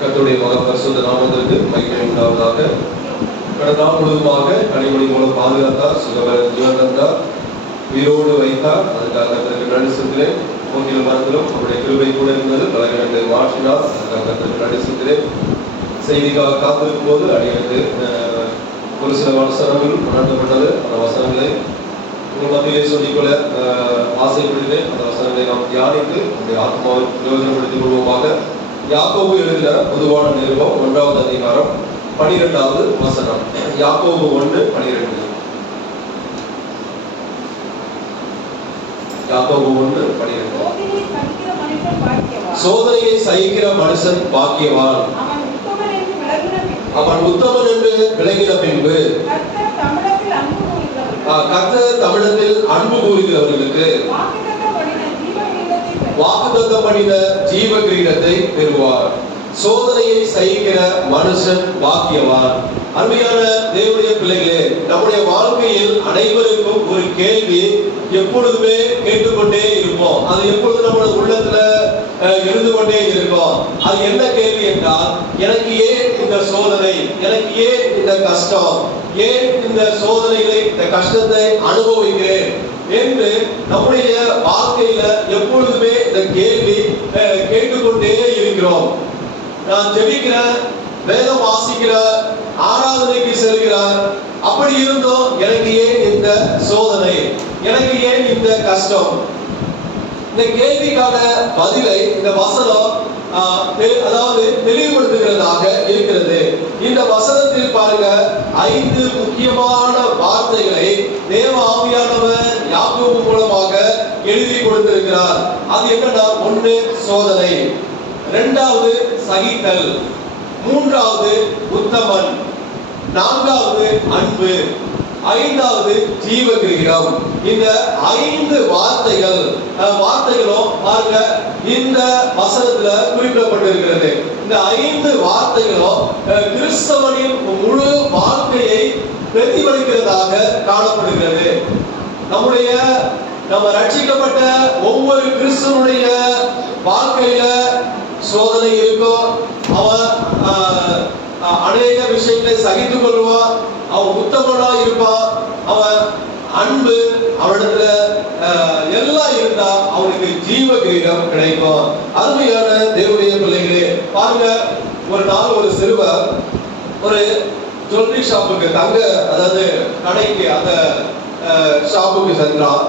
கர்த்தருடைய மகா பரிசுத்த நாமத்திற்கு மகிமை உண்டாவதாக. கடந்த நாள் முழுவதுமாக கனிமொழி மூலம் பாதுகாத்தார், சுகபல ஜீவன் தந்தார், உயிரோடு வைத்தார். அதுக்காக கர்த்தருக்கு நன்றி செலுத்துகிறேன். மூங்கில் மரத்திலும் அவருடைய கிருபை கூட இருந்தது, பலகங்களை மாற்றினார். அதுக்காக கர்த்தருக்கு நன்றி செலுத்துகிறேன். செய்திக்காக காத்திருக்கும் போது அடியனுக்கு ஒரு சில வசனங்கள் உணர்த்தப்பட்டது. அந்த வசனங்களை உங்கள் மத்தியிலே சொல்லிக்கொள்ள ஆசைப்படுகிறேன். அந்த வசனங்களை நாம் தியானித்து நம்முடைய ஆத்மாவை பிரயோஜனப்படுத்திக் கொள்வோமாக. யாக்கோபு எழுதின பொதுவான நிருபம் 1வது அதிகாரம் 12வது வசனம். யாக்கோபு 1:12. யாக்கோபு 1:12. சோதனையை சகிக்கிற மனுஷன் பாக்கியவான், அவன் உத்தமன் என்று விளங்கின பின்பு கர்த்தர் தமிழத்தில் அன்பு கூறுகிறவர்களுக்கு வாக்குத்தத்தம் பண்ணின ஜீவ கிரீடத்தை பெறுவார். சோதனையை சகிக்கிற மனுஷன் பாக்கியவான். அருமையான தேவனுடைய பிள்ளைகளே, நம்முடைய வாழ்க்கையில் அனைவருக்கும் ஒரு கேள்வி எப்பொழுதுமே கேட்டுக்கொண்டே இருப்போம். அது எப்பொழுது நம்முடைய உள்ளத்துல இருந்து கொண்டே இருக்கும். அது என்ன கேள்வி என்றால், எனக்கு ஏன் இந்த சோதனை, எனக்கு ஏன் இந்த கஷ்டம், ஏன் இந்த சோதனைகளை, இந்த கஷ்டத்தை அனுபவிக்கிறேன் என்று நம்முடைய வாழ்க்கையில எப்பொழுதுமே இந்த கேள்வி கேட்டுக்கொண்டே இருக்கிறோம். நான் ஜெபிக்கிறேன், வேதம் வாசிக்கிறேன், ஆராதனைக்கு செல்கிறேன், அப்படி இருந்தோம் எனக்கு ஏன் இந்த சோதனை, எனக்கு ஏன் இந்த கஷ்டம்? இந்த கேள்விக்கான பதிலை இந்த வசனம் அதாவது தெளிவுபடுத்துகிறதாக இருக்கிறது. இந்த வசனத்தில் பாருங்க, 5 முக்கியமான வார்த்தைகளை தேவ ஆவியானவர் யாக்கோபு மூலமாக எழுதி கொடுத்திருக்கிறார். அது என்னன்னா, 1 சோதனை, 2வது சகித்தல், 3வது உத்தமன், 4வது அன்பு, 5வது ஜீவ கிரீடம். இந்த 5 வார்த்தைகளும் பாருங்க இந்த வசனத்துல குறிப்பிடப்பட்டிருக்கிறது. இந்த 5 வார்த்தைகளும் கிறிஸ்தவனின் முழு வாழ்க்கையை பிரதிபலிக்கிறதாக காணப்படுகிறது. நம்ம ரட்சிக்கப்பட்ட ஒவ்வொரு கிறிஸ்தவனுடைய வாழ்க்கையில சோதனை இருக்கும். அவன் அநேக விஷயங்களை சகித்துக் கொள்வான், அவன் உத்தமனா இருப்பான், அவன் அன்பு அவனிடத்துல எல்லாம் இருந்தா அவனுக்கு ஜீவ கிரீடம் கிடைக்கும். அருமையான தேவனுடைய பிள்ளைகளே, பாருங்க, ஒரு நாள் ஒரு சிறுவர் ஒரு ஜுவல்லரி ஷாப்புக்கு அதாவது கடைக்கு, அந்த ஷாப்புக்கு சென்றான்.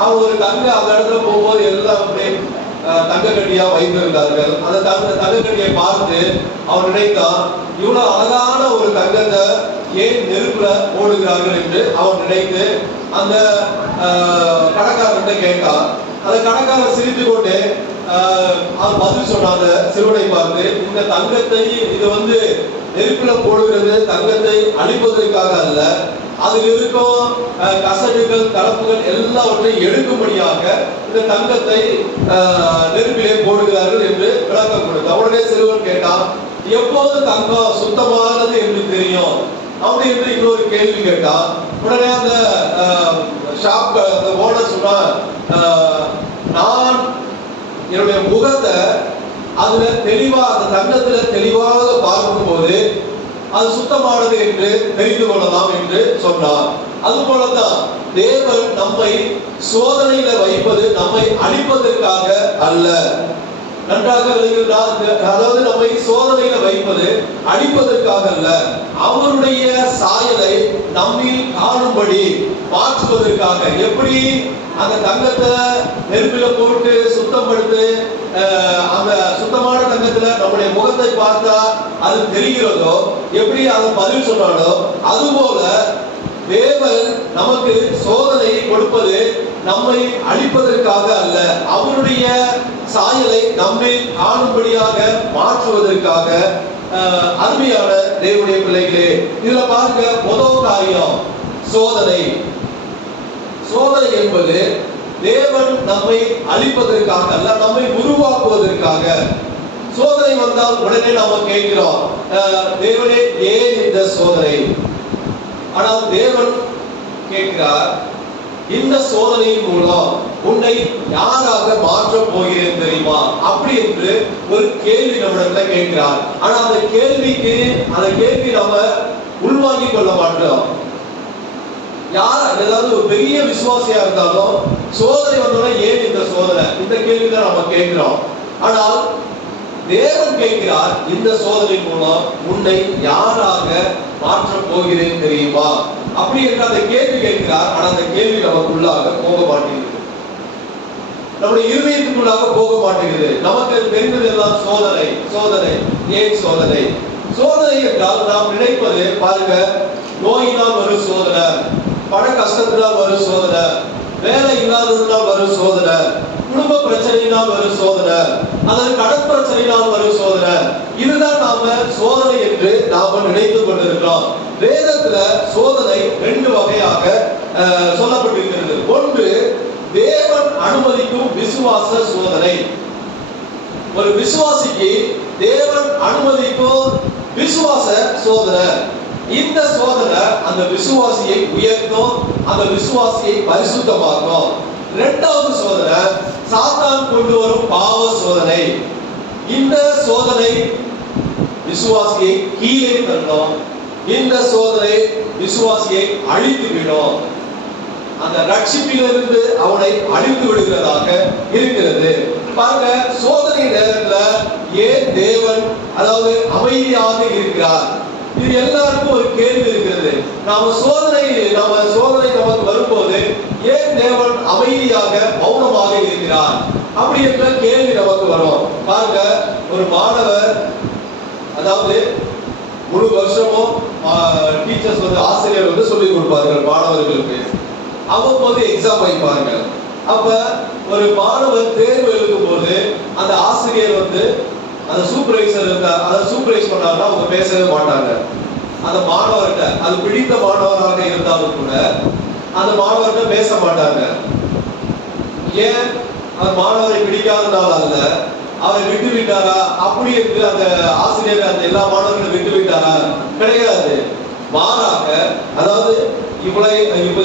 அவன் ஒரு அந்த இடத்துல போகும்போது எல்லாம் அப்படியே தங்க கட்டியா வைத்திருந்தார்கள். அந்த தங்க கட்டியை பார்த்து அவன் நினைத்தான், இவ்வளவு அழகான ஒரு தங்கத்தை ஏன் நெருப்புல போடுகிறார்கள் என்று அவன் நினைத்து அந்த கடைக்காரர்கிட்ட கேட்டான். அந்த கடைக்காரர் சிரித்து கொண்டு அவன் பதில் சொன்னாங்க. சிறுவனை பார்த்து, இந்த தங்கத்தை இது நெருப்புல போடுகிறது தங்கத்தை அழிப்பதற்காக அல்ல, அதில் இருக்கும் கசடுகள், கலப்புகள் எல்லாவற்றையும் எடுக்கும்படியாக இந்த தங்கத்தை நெருப்பிலே போடுகிறார்கள் என்று விளக்கம் கொடுத்தார். உடனே சிறுவன் கேட்டான், எப்போது தங்கம் சுத்தமானது என்று தெரியும் அப்படி என்று இன்னொரு கேள்வி கேட்டான். உடனே அந்த ஷாப் ஓனர் சொன்னா, நான் என்னுடைய முகத்தை அதுல தெளிவா, அந்த தங்கத்துல தெளிவாக பார்க்கும் போது அது சுத்தமானது என்று தெரிந்து கொள்ளலாம் என்று சொன்னார். அது போலதான் தேவன் நம்மை சோதனையில வைப்பது நம்மை அழிப்பதற்காக அல்ல. நன்றாக விளங்குகிறார். அதாவது நம்மை சோதனையில வைப்பது அழிப்பதற்காக அல்ல, அவருடைய சாயலை நம்மில் காணும்படி மாற்றுவதற்காக. எப்படி அந்த தங்கத்தை நெருப்பில போட்டு சுத்தப்படுத்து, அந்த சுத்தமான தங்கத்துல நம்முடைய முகத்தை பார்த்தா அது தெரிகிறதோ, எப்படி அதை பதில் சொன்னாலோ, அதுபோல தேவன் நமக்கு சோதனை கொடுப்பது நம்மை அழிப்பதற்காக அல்ல, அவருடைய சாயலை நம்மை காணும்படியாக மாற்றுவதற்காக. அருமையான தேவனுடைய பிள்ளைகளே, இதுல பாருங்க, முதல் காரியம் சோதனை. சோதனை என்பது தேவன் நம்மை அழிப்பதற்காக அல்ல, நம்மை உருவாக்குவதற்காக. சோதனை வந்தால் உடனே நாம கேட்கிறோம், தேவனே ஏன் இந்த சோதனை? ஆனால் தேவன் கேட்கிறார், இந்த சோதனையின் மூலம் உன்னை யாராக மாற்ற போகிறேன் தெரியுமா அப்படி என்று ஒரு கேள்வி நம்மிடத்துல கேட்கிறார். ஆனா அந்த கேள்வி நம்ம உள்வாங்கிக் கொள்ள மாட்டோம். யார் ஏதாவது ஒரு பெரிய விசுவாசியா இருந்தாலும் சோதனை வந்தோட ஏன் இந்த சோதனை, இந்த கேள்விதான் நம்ம கேட்கிறோம். ஆனால் தேவன் கேட்கிறார், இந்த சோதனை மூலம் உன்னை யாராக மாற்ற போகிறேன் தெரியுமா அப்படி என்று அந்த கேள்வி கேட்கிறார். ஆனா அந்த கேள்வி நமக்குள்ளாக போக மாட்டேங்குது, நம்முடைய இருதயத்துக்குள்ளாக போக மாட்டேங்குது. நமக்கு தெரிந்தது எல்லாம் சோதனை சோதனை. ஏன் சோதனை? சோதனை என்றால் நாம் நினைப்பது பாருங்க, நோயினால் வரும் சோதனை, பண கஷ்டத்தினால் வரும் சோதனை, வேலை இல்லாததுனால் வரும் சோதனை, குடும்ப பிரச்சனையினால் வரும் சோதனை, அல்லது கடன் பிரச்சனையினால் வரும் சோதனை. இதுதான் நாம சோதனை என்று நாம நினைத்துக் கொண்டிருக்கிறோம். வேதத்துல சோதனை ரெண்டு வகையாக சொல்லப்பட்டிருக்கிறது. ஒன்று தேவன் அனுமதிக்கும் விசுவாச சோதனை. ஒரு விசுவாசிக்கு தேவன் அனுமதிக்கும் விசுவாச சோதனை. இந்த சோதனை அந்த விசுவாசியை உயர்த்தும், அந்த விசுவாசியை பரிசுத்தமாக்கும். இரண்டாவது சோதனை சாத்தான் கொண்டு வரும் பாவ சோதனை. இந்த சோதனை விசுவாசியை கீழே தள்ளும், இந்த சோதனை விசுவாசியை அழித்து விடும், அந்த ரட்சிப்பிலிருந்து அவனை அழித்து விடுகிறதாக இருக்கிறது. பாருங்க, சோதனை நேரத்துல ஏன் தேவன் அதாவது அமைதியாக இருக்கிறார்? இது எல்லாருக்கும் ஒரு கேள்வி இருக்கிறது. சோதனை நமக்கு வரும்போது ஏன் தேவன் அமைதியாக மௌனமாக இருக்கிறார் அப்படி என்ற கேள்வி நமக்கு வரும். பாருங்க, ஒரு மாணவர் அதாவது முழு வருஷமும் டீச்சர்ஸ் ஆசிரியர் சொல்லிக் கொடுப்பார்கள் மாணவர்களுக்கு. அவ்வப்போது எக்ஸாம் வைப்பாங்க. அப்ப ஒரு மாணவர் தேர்வு எழுதும் போது அந்த ஆசிரியர் அந்த சூப்பர்வைசர் சூப்பர்வைஸ் பண்ணாங்கன்னா அவங்க பேசவே மாட்டாங்க. அந்த மாணவர்கிட்ட அது பிடித்த மாணவராக இருந்தாலும் கூட அந்த மாணவர்கிட்ட பேச மாட்டாங்க. ஏன்? அந்த மாணவரை பிடிக்காதனால அல்ல, அவரை விட்டு விட்டாரா அப்படி என்று அந்த ஆசிரியர் அந்த எல்லா மாணவர்களும் விட்டு விட்டாரா? கிடையாது. மாறாக அதாவது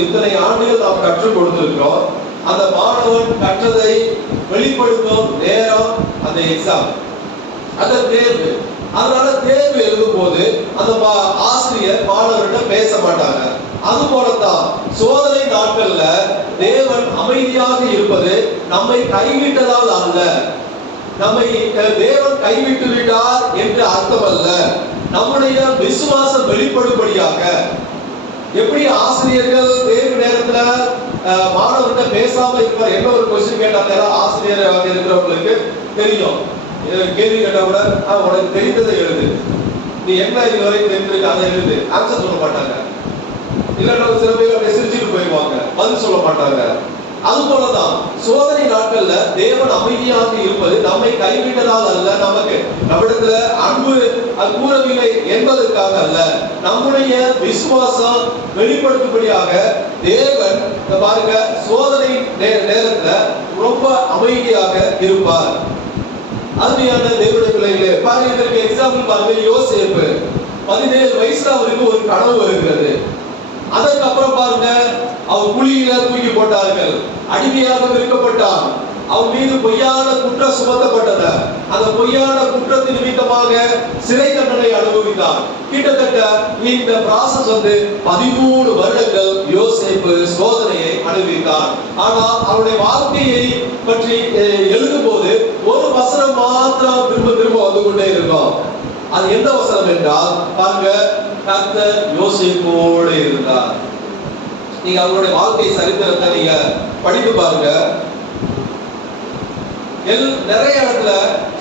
இத்தனை ஆண்டுகள் நாம் கற்றுக் கொடுத்திருக்கிறோம். அந்த மாணவன் கற்றதை வெளிப்படுத்தும் நேரம் அந்த எக்ஸாம், அந்த தேர்வு. அதனால தேர்வு எழுதும் போது அந்த ஆசிரியர் மாணவர்கிட்ட பேச மாட்டாங்க. அது போலத்தான் சோதனை நாட்கள்ல தேவன் அமைதியாக இருப்பது நம்மை கைவிட்டதால் அல்ல, நம்மை தேவன் கைவிட்டு விட்டார் என்று அர்த்தம் அல்ல. நம்முடைய விசுவாசம் வெளிப்படும்படியாக. எப்படி ஆசிரியர்கள் தேர்வு நேரத்துல மாணவர்கிட்ட பேசாம இருப்பார்? என்ன ஒரு கொஸ்டின் கேட்டாங்க ஆசிரியராக இருக்கிறவங்களுக்கு தெரியும். கேள்வி கேட்டா கூட உனக்கு தெரிந்ததை எழுது, நீ என்ன இதுவரை தெரிஞ்சிருக்க அதை எழுது, ஆன்சர் சொல்ல மாட்டாங்க. இல்லைன்னா சில பேர் சிரிச்சுட்டு போயிடுவாங்க, பதில் சொல்ல மாட்டாங்க. அது போலதான் சோதனை நாட்கள்ல தேவன் அமைதியாக இருப்பது நம்மை கைவிட்டதால் அல்ல, நம்மிடத்துல அன்பு கூறவில்லை என்பதற்காக அல்ல, நம்முடைய விசுவாசம் வெளிப்படுத்தும்படியாக தேவன் பாருங்க சோதனை நேரத்துல ரொம்ப அமைதியாக இருப்பார். அருமையான தேவனுடைய பிள்ளைகளே, பாருங்க, இதற்கு எக்ஸாம்பிள் பாருங்க. யோசேப்பு 17 வயசுல அவருக்கு ஒரு கனவு வருகிறது. அதற்கப்புறம் பாருங்க, அவர் குழியில தூக்கி போட்டார்கள், அடிமையாக விற்கப்பட்டார், அவர் மீது பொய்யான குற்றம் சுமத்தப்பட்டது. அந்த பொய்யான குற்றத்தின் நிமித்தமாக சிறை தண்டனை அனுபவித்தார். கிட்டத்தட்ட இந்த ப்ராசஸ் 13 வருடங்கள் யோசேப்பு சோதனையை அனுபவித்தார். ஆனால் அவருடைய வாழ்க்கையை பற்றி எழுதும் போது ஒரு வசனம் மாத்திரம் திரும்ப திரும்ப வந்து கொண்டே இருக்கும். அது எந்த வசனம் என்றால் பாருங்க, கர்த்தர் யோசேப்போடு இருந்தார். நீங்க அவருடைய வாழ்க்கை சரித்திரத்தை நீங்க படித்து பாருங்க. நிறைய இடத்துல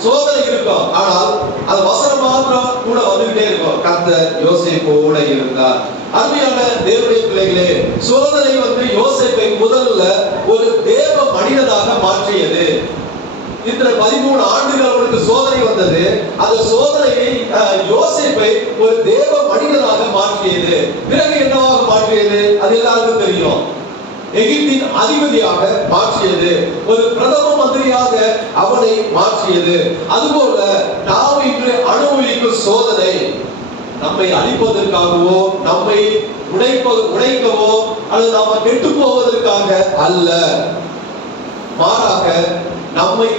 சோதனை இருக்கும், ஆனால் அது வசனம் மாத்திரம் கூட வந்துகிட்டே இருக்கும். கர்த்தர் யோசேப்போடு இருந்தார். அருமையான தேவனுடைய பிள்ளைகளே, சோதனை யோசேப்பை முதல்ல ஒரு தேவ மனிதனாக மாற்றியது. இத்தனை 13 ஆண்டுகள் அவருக்கு சோதனை வந்தது. அந்த சோதனையை யோசேப்பை ஒரு தேவ மனிதனாக மாற்றியது. பிறகு என்னவாக மாற்றியது? அது எல்லாருக்கும் தெரியும். எகிப்தின் அதிபதியாக மாற்றியது, ஒரு பிரதம மந்திரியாக அவனை மாற்றியது. அதுபோல நாம் இன்று அனுபவிக்கும் சோதனை நம்மை அழிப்பதற்காகவோ நம்மை உடைக்கவோ அல்லது நாம கெட்டு போவதற்காக அல்ல, மாறாக நம்மை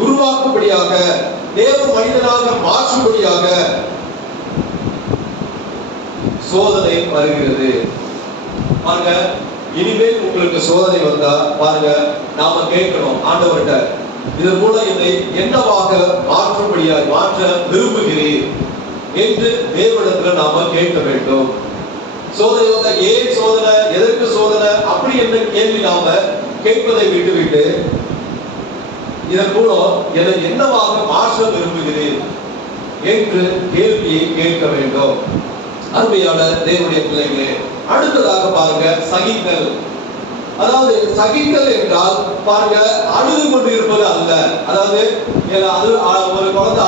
உருவாக்கும்படியாக, தேவ மனிதனாக மாற்றும்படியாக சோதனை வருகிறது. பாருங்க, இனிமேல் உங்களுக்கு சோதனை வந்தா பாருங்க, நாம கேட்கணும் ஆண்டவர்கிட்ட, இதன் மூலம் இதை என்னவாக மாற்ற விரும்புகிறீர் என்று தேவனிடத்துல நாம கேட்க வேண்டும். சோதனை வந்தா ஏன் சோதனை, எதற்கு சோதனை அப்படி என்ற கேள்வி நாம கேட்பதை விட்டுவிட்டு இதன் மூலம் எதை என்னவாக மாற்ற விரும்புகிறீர் என்று கேள்வியை கேட்க வேண்டும். அருமையான தேவனுடைய பிள்ளைகளே, அடுத்ததாக பாருங்க சகித்தல். அதாவது சகித்தல் என்றால் பாருங்க, அழுது கொண்டு இருப்பது அல்ல. அதாவது ஒரு குழந்தை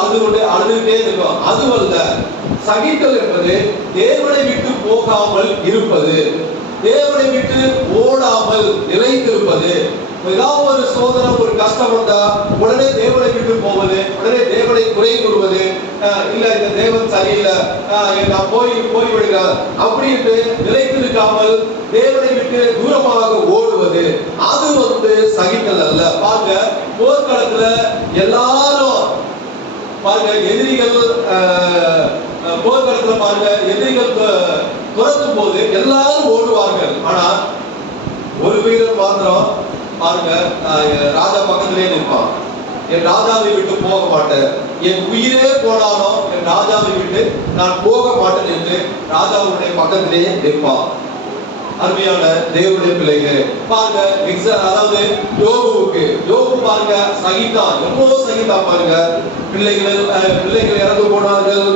அழுதுகிட்டே இருக்கும், அதுவல்ல. சகித்தல் என்பது தேவனை விட்டு போகாமல் இருப்பது, தேவனை விட்டு ஓடாமல் நிலைத்திருப்பது. ஏதாவது ஒரு சோதனை, ஒரு கஷ்டம் வந்தா உடனே தேவனை விட்டு போவது, உடனே தேவனை குறை கூறுவது, இல்ல இந்த தேவன் சரியில்லை, நான் போய்விடுகிறேன் அப்படின்ட்டு நிலைத்திருக்காமல் தேவனை விட்டு தூரமாக ஓடுவது, அது சகித்தல் அல்ல. பாருங்க, போர்க்களத்துல எல்லாரும் பாருங்க, எதிரிகள் போர்க்களத்துல பாருங்க, எதிரிகள் துரத்தும் போது எல்லாரும் ஓடுவார்கள். ஆனா ஒரு வீரர் மாத்திரம் பாருங்க, ராஜா பக்கத்திலே நிற்பான். என் ராஜாவை விட்டு போக மாட்டேன், என் உயிரே போனாலும் என் ராஜாவை விட்டு நான் போக மாட்டேன் என்று ராஜாவுடைய பக்கத்திலேயே நிற்பான். அருமையான தேவனுடைய பிள்ளைகள் பாருங்க, அதாவது யோபு பாருங்க சகித்தான், எவ்வளவு சகித்தான் பாருங்க. பிள்ளைகள் இறந்து போனார்கள்,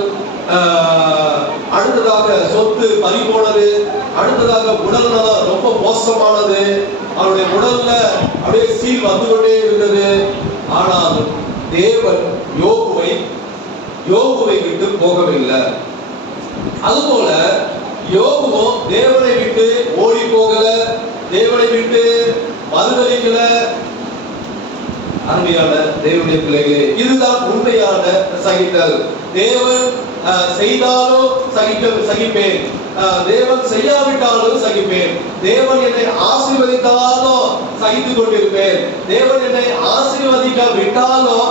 அடுத்ததாக சொத்து பறி போனது, அடுத்ததாக உடல் நலம் ரொம்ப மோசமானது, அவருடைய உடல்ல அப்படியே சீல் வந்து கொண்டே இருந்தது. ஆனால் தேவன் யோபுவை விட்டு போகவில்லை. அதுபோல யோபுவும் தேவனை விட்டு ஓடி போகல, தேவனை விட்டு மறுதலிக்கல. அருமையான தேவனுடைய பிள்ளைகளே, இதுதான் உண்மையான சகித்தல். தேவன் செய்தாலும் சகிப்பேன், தேவன் செய்யாவிட்டாலும் சகிப்பேன், தேவன் என்னை ஆசீர்வதித்தாலும் சகித்துக் கொண்டிருப்பேன், தேவன் என்னை ஆசீர்வதிக்க விட்டாலும்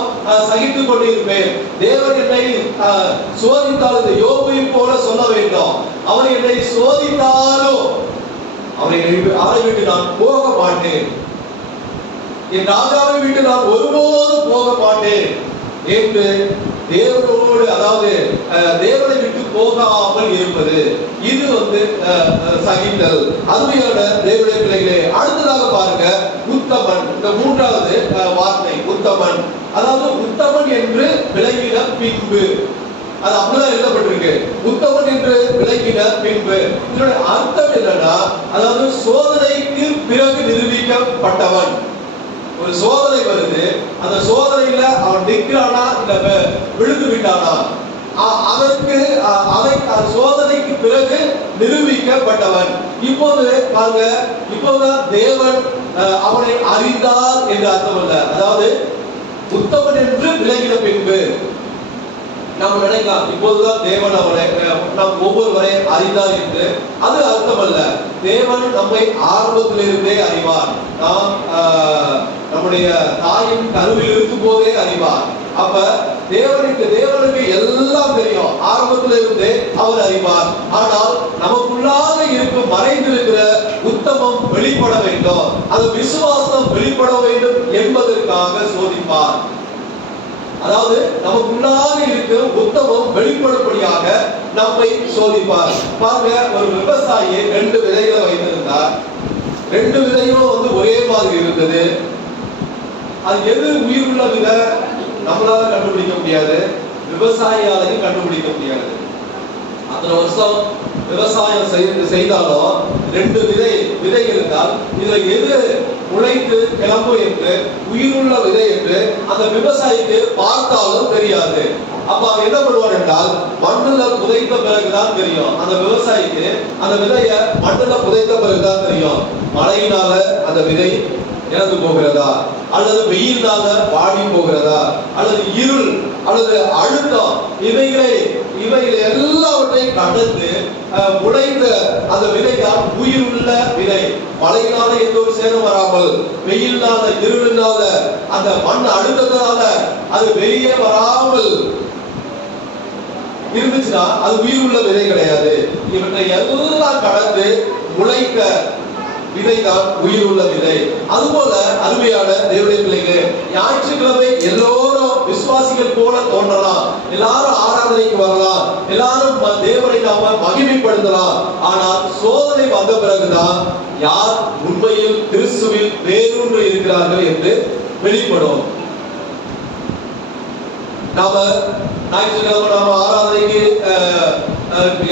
சகித்துக் கொண்டிருப்பேன், தேவன் என்னை சோதித்தாலும், இந்த யோபை போல சொல்ல வேண்டும், அவர் என்னை சோதித்தாலும் அவரை விட்டு நான் போக மாட்டேன், என் ராஜாவை விட்டு நான் ஒருபோதும் போக மாட்டேன் என்று தேவனோடு, அதாவது தேவனை விட்டு போகாமல் இருப்பது, இது சகித்தல். அருமையான தேவனுடைய பிள்ளைகளே, அடுத்ததாக பாருங்க உத்தமன். இந்த மூன்றாவது வார்த்தை உத்தமன், அதாவது உத்தமன் என்று விளங்கின பின்பு, அது அப்படிதான் எழுதப்பட்டிருக்கு. உத்தமன் என்று விளங்கின பின்பு இதனுடைய அர்த்தம் என்னன்னா, அதாவது சோதனைக்கு பிறகு நிரூபிக்கப்பட்டவன். ஒரு சோதனை வருது, அந்த சோதனையில அவன் நிற்கிறானா இல்ல விழுந்து விட்டானா, சோதனைக்கு பிறகு நிரூபிக்கப்பட்டவன். இப்போது பாருங்க, இப்போதான் தேவன் அவனை அறிந்தார் என்று அர்த்தம் அல்ல. அதாவது உத்தமன் என்று விளங்கின பின்பு நாம் நினைக்கலாம், இப்போதுதான் தேவன் அவனை நம் ஒவ்வொருவரை அறிந்தார் என்று. அது அர்த்தம் அல்ல. தேவன் நம்மை ஆரம்பத்திலிருந்தே அறிவார், நாம் நம்முடைய தாயின் கருவில் இருக்கும் போதே அறிவார். அப்ப தேவனுக்கு எல்லாம் தெரியும், ஆரம்பத்திலிருந்தே அவர் அறிவார். ஆனால் நமக்குள்ளாக இருக்கும் மறைந்திருக்கிற உத்தமம் வெளிப்பட வேண்டும், அது விசுவாசம் வெளிப்பட வேண்டும் என்பதற்காக சோதிப்பார். அதாவது நமக்குள்ளாக இருக்கும் உத்தமம் வெளிப்படும்படியாக நம்மை சோதிப்பார். பாருங்க, ஒரு விவசாயி 2 விதைகளை வைத்திருந்தார், 2 விதையும் ஒரே மாதிரி இருந்தது. அது எது உயிர் உள்ள விதை நம்மளால கண்டுபிடிக்க முடியாது, விவசாயியாலையும் கண்டுபிடிக்க முடியாது. அத்தனை வருஷம் விவசாயம் செய்தாலும் 2 விதை இருந்தால் இதுல எது உழைத்து கிளம்பும் என்று, உயிருள்ள விதை என்று அந்த விவசாயிக்கு பார்த்தாலும் தெரியாது. அப்ப அவன் என்ன பண்ணுவான் என்றால், மண்ணுல புதைத்த பிறகுதான் தெரியும் அந்த விவசாயிக்கு, அந்த விதைய மண்ணுல புதைத்த பிறகுதான் தெரியும், மழையினால அந்த விதை இறந்து போகிறதா, அல்லது வெயிலாக வாடி போகிறதா, அல்லது இருள் அல்லது அழுத்தம், இவைகளை எல்லாவற்றையும் கடந்து முளைந்த அந்த விதைதான் உயிருள்ள விதை. மழையினால எந்த ஒரு சேதம் வராமல், வெயில்னால, இருளினால, அந்த மண் அழுத்தத்தினால அது வெளியே வராமல் இருந்துச்சுன்னா அது உயிருள்ள விதை கிடையாது. இவற்றை எல்லாம் கடந்து முளைக்க விதைதான் உயிருள்ள விதை. அதுபோல அருமையான தேவனுடைய பிள்ளைகளே, ஞாயிற்றுக்கிழமை எல்லோரும் விசுவாசிகள் போல தோன்றலாம், எல்லாரும் ஆராதனைக்கு வரலாம், எல்லாரும் தேவனை நாம மகிமைப்படுத்தலாம். ஆனால் சோதனை வந்த பிறகுதான் யார் உண்மையில் கிறிஸ்துவில் வேரூன்றி இருக்கிறார்கள் என்று வெளிப்படும். நாம ஞாயிற்றுக்கிழமை நாம ஆராதனைக்கு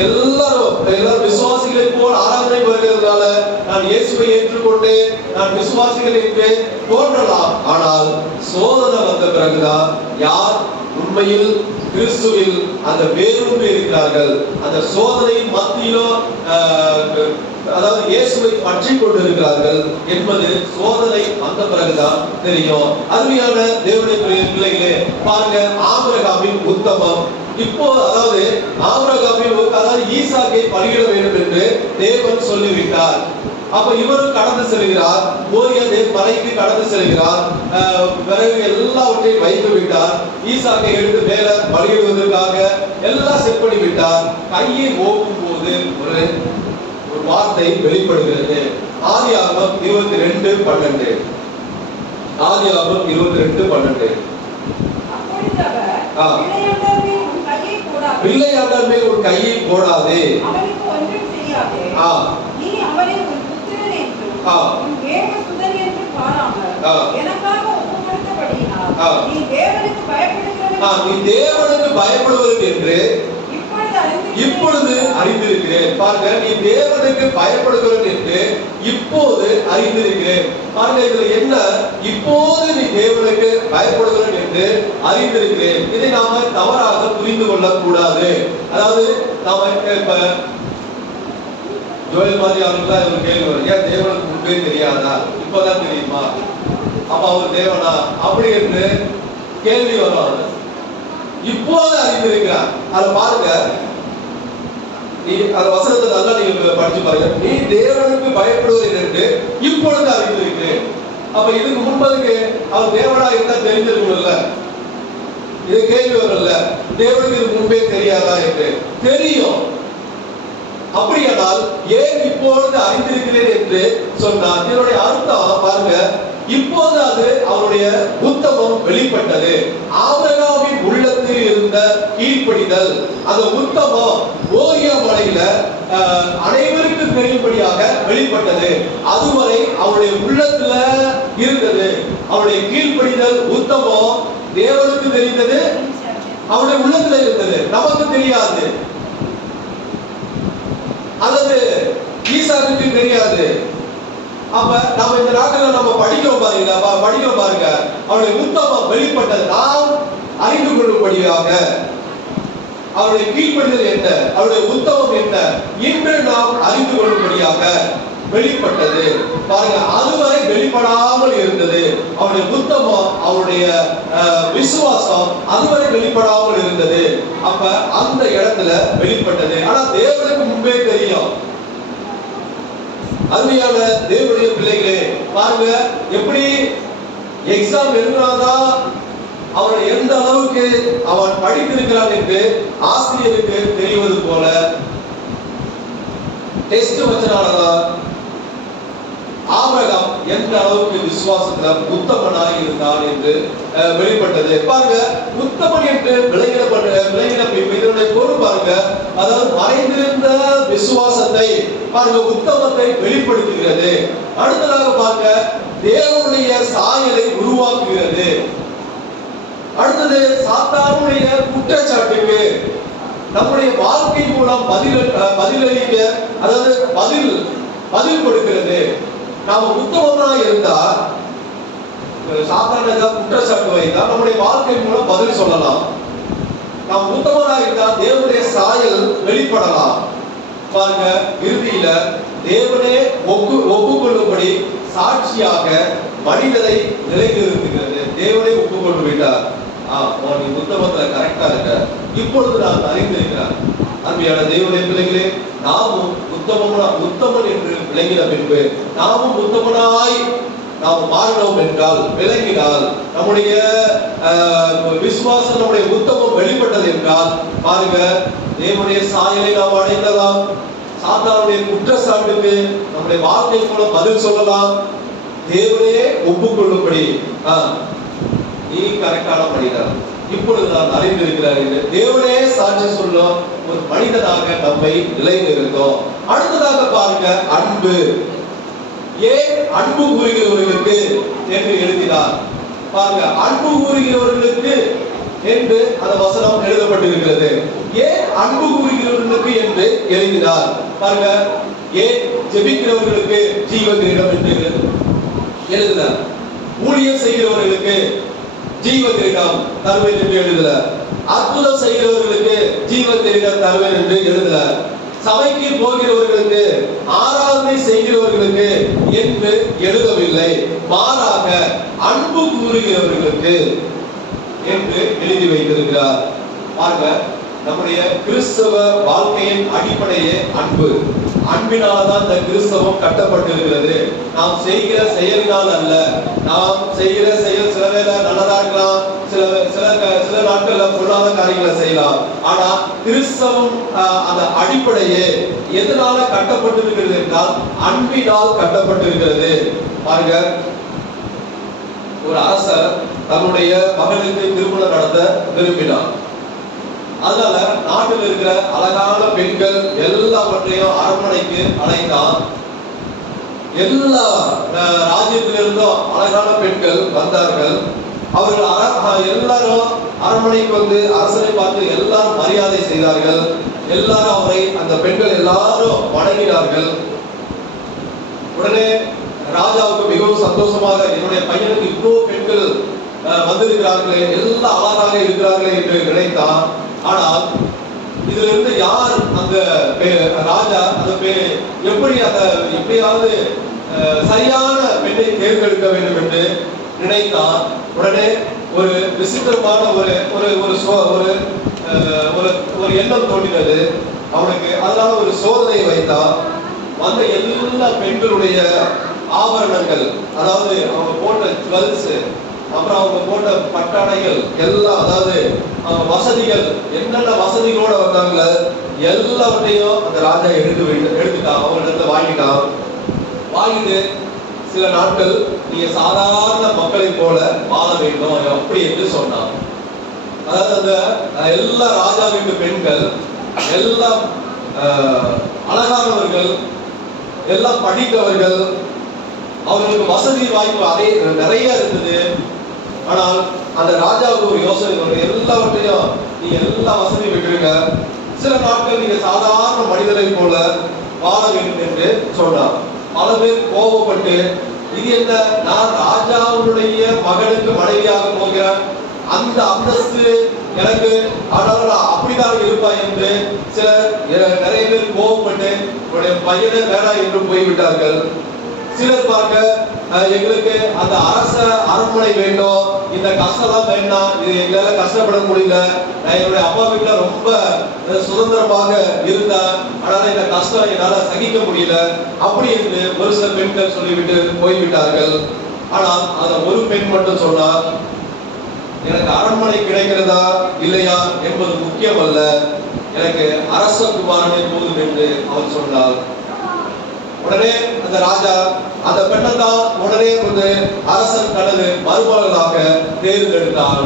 எல்லாரும் விசுவாசிகளை போல் ஆராதனை வருகிறதுனால நான் இயேசுவை ஏற்றுக்கொண்டு நான் விசுவாசிகள் என்று தோன்றலாம். ஆனால் சோதனை வந்த பிறகுதான் யார் உண்மையில் கிறிஸ்துவில் அந்த வேரூன்றி இருக்கிறார்கள், அந்த சோதனையின் மத்தியிலும் அதாவது இயேசுவை பற்றி கொண்டிருக்கிறார்கள் என்பது சோதனை வந்த பிறகுதான் தெரியும். அருமையான தேவனுடைய பிள்ளைகளே, பாருங்க, ஆபிரகாமின் உத்தமம். இப்போ அதாவது ஆபிரகாமின் அதாவது ஈசாக்கை பலியிட வேண்டும் என்று தேவன் சொல்லிவிட்டார். அப்ப இவரும் கடந்து செல்கிறார், மோரியா மலைக்கு கடந்து செல்கிறார், பிறகு எல்லாவற்றையும் வைத்து விட்டார். ஈசாக்கை எடுத்து மேல பலியிடுவதற்காக எல்லாம் செட் பண்ணி விட்டார். கையை ஓக்கும் போது ஒரு வார்த்தை வெளிப்படுகிறது. ஆதியாகமம் 22:12. ஆதியாகமம் 22:12. பிள்ளையாண்டவர் மேல் உன் கையை போடாதே, அவனுக்கு ஒன்றும் செய்யாதே, நீ அவனை உன் புத்திரன் என்றும் உன் தேவ சுதன் என்றும் பாராமல் எனக்காக ஒப்புக்கொடுத்தபடியினால் நீ தேவனுக்கு பயப்படுவது என்று இப்பொழுது அறிந்திருக்கிறேன். பாருங்க, நீ தேவனுக்கு பயப்படுகிறேன் என்று இப்போது அறிந்திருக்கிறேன். பாருங்க, இதுல என்ன, இப்போது நீ தேவனுக்கு பயப்படுகிறேன் என்று அறிந்திருக்கிறேன். இதை நாம தவறாக புரிந்து கொள்ள கூடாது. அதாவது நாம இப்ப ஜோயல் மாதிரி அவங்களுக்குலாம் ஒரு கேள்வி வரும், ஏன் தேவனுக்கு முன்பே தெரியாதா, இப்பதான் தெரியுமா, அப்ப அவர் தேவனா அப்படி என்று கேள்வி வரும். இப்போது அறிந்திருக்கிறார். அதை பாருங்க, நீ அந்த வசனத்தை நல்லா நீங்க படிச்சு பாருங்க. நீ தேவனுக்கு பயப்படுவது என்று இப்பொழுது அறிந்திருக்கிறேன். அப்ப இதுக்கு முன்பதுக்கு அவர் தேவனா இருந்தா தெரிஞ்சிருக்கணும்ல, இது கேள்வி வரல. தேவனுக்கு இது முன்பே தெரியாதா என்று தெரியும். அப்படியானால் ஏன் இப்பொழுது அறிந்திருக்கிறேன் என்று சொன்னார்? இதனுடைய அர்த்தம் பாருங்க, இப்போது அது அவருடைய உத்தமம் வெளிப்பட்டது. ஆபிரகாமின் உள்ளத்தில் இருந்த கீழ்ப்படிதல், அந்த உத்தமம் மோரியா மலையில அனைவருக்கும் தெரியும்படியாக வெளிப்பட்டது. அதுவரை அவருடைய உள்ளத்துல இருந்தது. அவருடைய கீழ்ப்படிதல் உத்தமம் தேவனுக்கு தெரிந்தது, அவருடைய உள்ளத்துல இருந்தது, நமக்கு தெரியாது, அல்லது ஈசாக்குக்கு தெரியாது. அப்ப நம்ம இந்த நாட்கள் நம்ம படிக்கிறோம் பாருங்க, அவருடைய உத்தமம் வெளிப்பட்டது. நாம் அறிந்து கொள்ளும்படியாக அவருடைய கீழ்ப்படிதல் என்ன, அவருடைய உத்தமம் என்ன என்று நாம் அறிந்து கொள்ளும்படியாக வெளிப்பட்டது. பாருங்க, அதுவரை வெளிப்படாமல் இருந்தது. அவருடைய உத்தமம், அவருடைய விசுவாசம் அதுவரை வெளிப்படாமல் இருந்தது. அப்ப அந்த இடத்துல வெளிப்பட்டது. ஆனா தேவனுக்கு முன்பே தெரியும். அருமையான தேவனுடைய பிள்ளைகளே, பாருங்க, எப்படி எக்ஸாம் எழுதினாதான் அவன் எந்த அளவுக்கு அவன் படித்திருக்கிறான் என்று ஆசிரியருக்கு தெரிவது போல டெஸ்ட் வச்சனாலதான் ஆபிரகாம் எந்த அளவுக்கு விசுவாசத்துல உத்தமனாக இருந்தான் என்று வெளிப்பட்டது. பாருங்க, உத்தமன் என்று இதனுடைய பொருள் பாருங்க, அதாவது மறைந்திருந்த விசுவாசத்தை பாருங்க, உத்தமத்தை வெளிப்படுத்துகிறது. அடுத்ததாக பாருங்க, தேவனுடைய சாயலை உருவாக்குகிறது. அடுத்தது, சாத்தானுடைய குற்றச்சாட்டுக்கு நம்முடைய வாழ்க்கை மூலம் பதிலளிக்க, அதாவது பதில் கொடுக்கிறது. நாம உத்தமனா இருந்தா, சாத்தான குற்றச்சாட்டு வைத்தா நம்முடைய வாழ்க்கை மூலம் பதில் சொல்லலாம். நாம் உத்தமனா இருந்தா தேவனுடைய சாயல் வெளிப்படலாம். பாருங்க, இறுதியில தேவனே ஒப்புக்கொள்ளும்படி சாட்சியாக மனிதரை நிலைநிறுத்துகிறது. தேவனே ஒப்புக்கொண்டு விட்டார், நீ உத்தமத்துல கரெக்டா இருக்க, இப்பொழுது நான் அறிந்திருக்கிறேன். அன்பியான தேவனுடைய பிள்ளைகளே, நாமும் உத்தமன் என்று விளங்கின பின்பு நாமும் உத்தமனாய் நாம் மாறினோம் என்றால், விளங்கினால், நம்முடைய விசுவாசம், நம்முடைய உத்தமம் வெளிப்பட்டது என்றால், பாருங்க, தேவனுடைய சாயலை நாம் அடைந்தலாம். சாத்தானுடைய குற்றச்சாட்டுக்கு நம்முடைய வாழ்க்கை மூலம் பதில் சொல்லலாம். தேவனே ஒப்புக்கொள்ளும்படி நீ கரெக்டான மனிதன், இப்பொழுது நான் அறிந்திருக்கிறார் என்று தேவனே சாட்சி சொல்லும் ஒரு மனிதனாக நம்மை நிலைநிறுத்தோம். அடுத்ததாக பாருங்க, அன்பு. ஏன் அன்பு கூறுகிறவர்களுக்கு என்று எழுதினார். பாருங்க, அன்பு கூறுகிறவர்களுக்கு என்று அந்த வசனம் எழுதப்பட்டிருக்கிறது. ஏன் அன்பு கூறுகிறவர்களுக்கு என்று எழுதினார். பாருங்க, ஏன் ஜெபிக்கிறவர்களுக்கு ஜீவன் கிரீடம் என்று எழுதினார். ஊழியம் செய்கிறவர்களுக்கு ஜீவ கிரீடம் தருவேன் என்று எழுதல. அற்புதம் செய்கிறவர்களுக்கு ஜீவ கிரீடம் தருவேன் என்று எழுதல. சபைக்கு போகிறவர்களுக்கு, ஆராதனை செய்கிறவர்களுக்கு என்று எழுதவில்லை. மாறாக அன்பு கூறுகிறவர்களுக்கு என்று எழுதி வைத்திருக்கிறார். பாருங்க, நம்முடைய கிறிஸ்தவ வாழ்க்கையின் அடிப்படையே அன்பு. அன்பினால்தான் இந்த கிறிஸ்தவம் கட்டப்பட்டிருக்கிறது. நாம் செய்கிற செயலினால் அல்ல. நாம் செய்கிற செயல் சில வேளை நல்லதா இருக்கலாம், சில நாட்கள்ல பொல்லாத காரியங்களை செய்யலாம். ஆனா கிறிஸ்தவம் அந்த அடிப்படையே எதனால கட்டப்பட்டிருக்கிறது என்றால் அன்பினால் கட்டப்பட்டிருக்கிறது. பாருங்க, ஒரு அரசர் தன்னுடைய மகனுக்கு திருமணம் நடத்த விரும்பினார். அதனால நாட்டில் இருக்கிற அழகான பெண்கள் எல்லாவற்றையும் அரண்மனைக்கு அழைத்தான். எல்லா ராஜ்யத்திலிருந்தும் அழகான பெண்கள் வந்தார்கள். அவர்கள் எல்லாரும் அரண்மனைக்கு வந்து அரசனை பார்த்து எல்லாரும் மரியாதை செய்தார்கள். எல்லாரும் அவரை, அந்த பெண்கள் எல்லாரும் வணங்கினார்கள். உடனே ராஜாவுக்கு மிகவும் சந்தோஷமாக, என்னுடைய பையனுக்கு இவ்வளவு பெண்கள் வந்திருக்கிறார்களே, எல்லாம் அழகாக இருக்கிறார்களே என்று நினைத்தான். ஆனால் இதுல இருந்து யார் அந்த ராஜா எப்படியாவது சரியான பெண்ணை தேர்ந்தெடுக்க வேண்டும் என்று நினைத்தான். உடனே ஒரு விசித்திரமான ஒரு எண்ணம் தோன்றினது அவனுக்கு. அதனால ஒரு சோதனை வைத்தான். வந்த எல்லா பெண்களுடைய ஆபரணங்கள், அதாவது அவங்க போட்ட ஜுவல்ஸ், அப்புறம் அவங்க போட்ட பட்டாடைகள் எல்லாம், அதாவது வசதிகள், என்னென்ன வசதிகளோட வந்தாங்க எல்லாவற்றையும் அந்த ராஜா எடுத்துட்டான். அவங்கள்ட்ட வாங்கிட்டான். வாங்கிட்டு சில நாட்கள் நீங்க சாதாரண மக்களை போல வாழ வேண்டும் அப்படி என்று சொன்னான். அதாவது அந்த எல்லா ராஜா வீட்டு பெண்கள் எல்லாம் அழகானவர்கள், எல்லாம் படித்தவர்கள், அவர்களுக்கு வசதி வாய்ப்பு அதே நிறைய இருந்தது. ஆனால் அந்த ராஜாவுக்கு ஒரு யோசனை வரும், எல்லாவற்றையும் நீங்க எல்லா வசதியும் விட்டுருங்க, சில நாட்கள் நீங்க சாதாரண மனிதரை போல வாழ வேண்டும் என்று சொன்னார். பல பேர் கோபப்பட்டு, இது என்ன, நான் ராஜாவுடைய மகனுக்கு மனைவியாக போகிறேன், அந்த அந்தஸ்து எனக்கு, ஆனால் அப்படிதான் இருப்பா என்று நிறைய பேர் கோபப்பட்டு உடைய பையனை வேணாம் என்று போய்விட்டார்கள். சிலர் பார்க்க, எங்களுக்கு அந்த அரண்மனை வேண்டும், இந்த கஷ்டம் வேண்டாம், இது எங்களால கஷ்டப்பட முடியல, நான் என்னுடைய அப்பா வீட்டுல ரொம்ப சுதந்திரமாக இருந்தேன், ஆனால் இந்த கஷ்டம் என்னால சகிக்க முடியல அப்படி என்று ஒரு சில பெண்கள் சொல்லிவிட்டு போய்விட்டார்கள். ஆனால் அந்த ஒரு பெண் மட்டும் சொன்னார், எனக்கு அரண்மனை கிடைக்கிறதா இல்லையா என்பது முக்கியம் அல்ல, எனக்கு அரசகுமாரனே போதும் என்று அவர் சொன்னார். உடனே அந்த ராஜா அந்த பெண்ணை தான் உடனே வந்து அரசன் தனது மருமகளாக தேர்ந்தெடுத்தான்.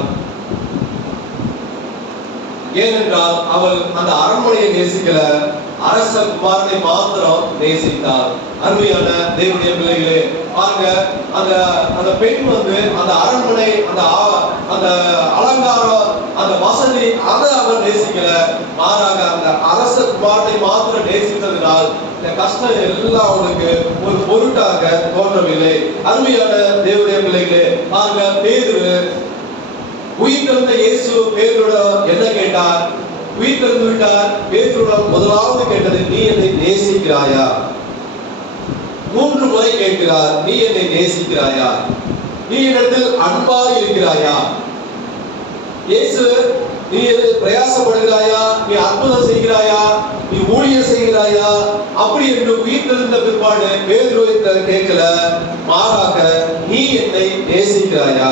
ஏனென்றால் அவள் அந்த அரண்மனையை நேசிக்கல, அரச குமாரனை மாத்திரம் நேசித்தார். அருமையான தேவனுடைய பிள்ளைகளே, பாருங்க, அந்த பெண் வந்து அந்த அரண்மனை, அந்த அலங்காரம், அந்த வசதி, அதை அவர் நேசிக்கல, மாறாக அந்த அரச குமாரனை மாத்திரம் நேசித்ததினால் இந்த கஷ்டம் எல்லாம் அவனுக்கு ஒரு பொருட்டாக தோன்றவில்லை. அருமையான தேவனுடைய பிள்ளைகளே, பாருங்க, பேதுரு உயிர்த்தெழுந்த இயேசு பேதுருவிடம் என்ன கேட்டார்? உயிர்த்தெழுந்து விட்டார். பேதுருவிடம் முதலாவது கேட்டது, நீ என்னை நேசிக்கிறாயா? 3 முறை கேட்கிறார், நீ என்னை நேசிக்கிறாயா? நீ என்னிடத்தில் அன்பாய் இருக்கிறாயா? இயேசு, நீ பிரயாசப்படுகிறாயா, நீ அற்புதம் செய்கிறாயா, நீ ஊழியம் செய்கிறாயா அப்படி என்று உயிர்த்தெழுந்த பிற்பாடு பேதுரு கேட்கல, மாறாக நீ என்னை நேசிக்கிறாயா?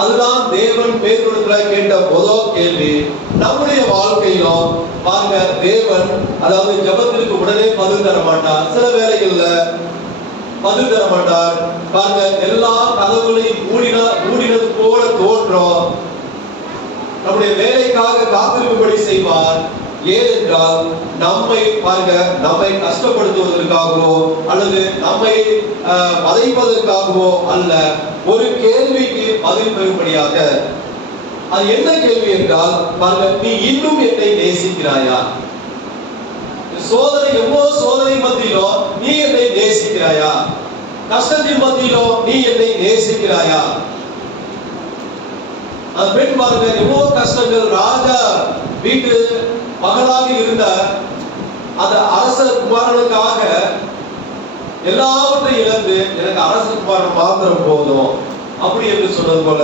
அதுதான் தேவன் பேதுருவிடத்துல கேட்ட முதல் கேள்வி. நம்முடைய வாழ்க்கையிலும் பாருங்க, தேவன் அதாவது ஜெபத்திற்கு உடனே பதில் தர மாட்டார். சில வேளைகள்ல பதில் தர மாட்டார். பாருங்க, எல்லா கதவுகளையும் மூடினது போல தோற்றம். நம்முடைய வேலைக்காக காத்திருக்கும்படி செய்வார். ஏனென்றால் நம்மை பாருங்க, நம்மை கஷ்டப்படுத்துவதற்காகவோ அல்லது நம்மை வதைப்பதற்காகவோ அல்ல, ஒரு கேள்விக்கு பதில் பெறும்படியாக. அது என்ன கேள்வி என்றால், பாருங்க, நீ இன்னும் என்னை நேசிக்கிறாயா? சோதனை, எவ்வளவு சோதனை மத்தியிலோ நீ என்னை நேசிக்கிறாயா? கஷ்டத்தின் மத்தியிலோ நீ என்னை நேசிக்கிறாயா? அந்த பெண் பாருங்க, எவ்வளவு கஷ்டங்கள். ராஜா வீட்டு மகளாக இருந்த அந்த அரச குமாரனுக்காக எல்லாவற்றையும் இழந்து, எனக்கு அரச குமாரன் மாத்திரம் போதும் அப்படி என்று சொன்னது போல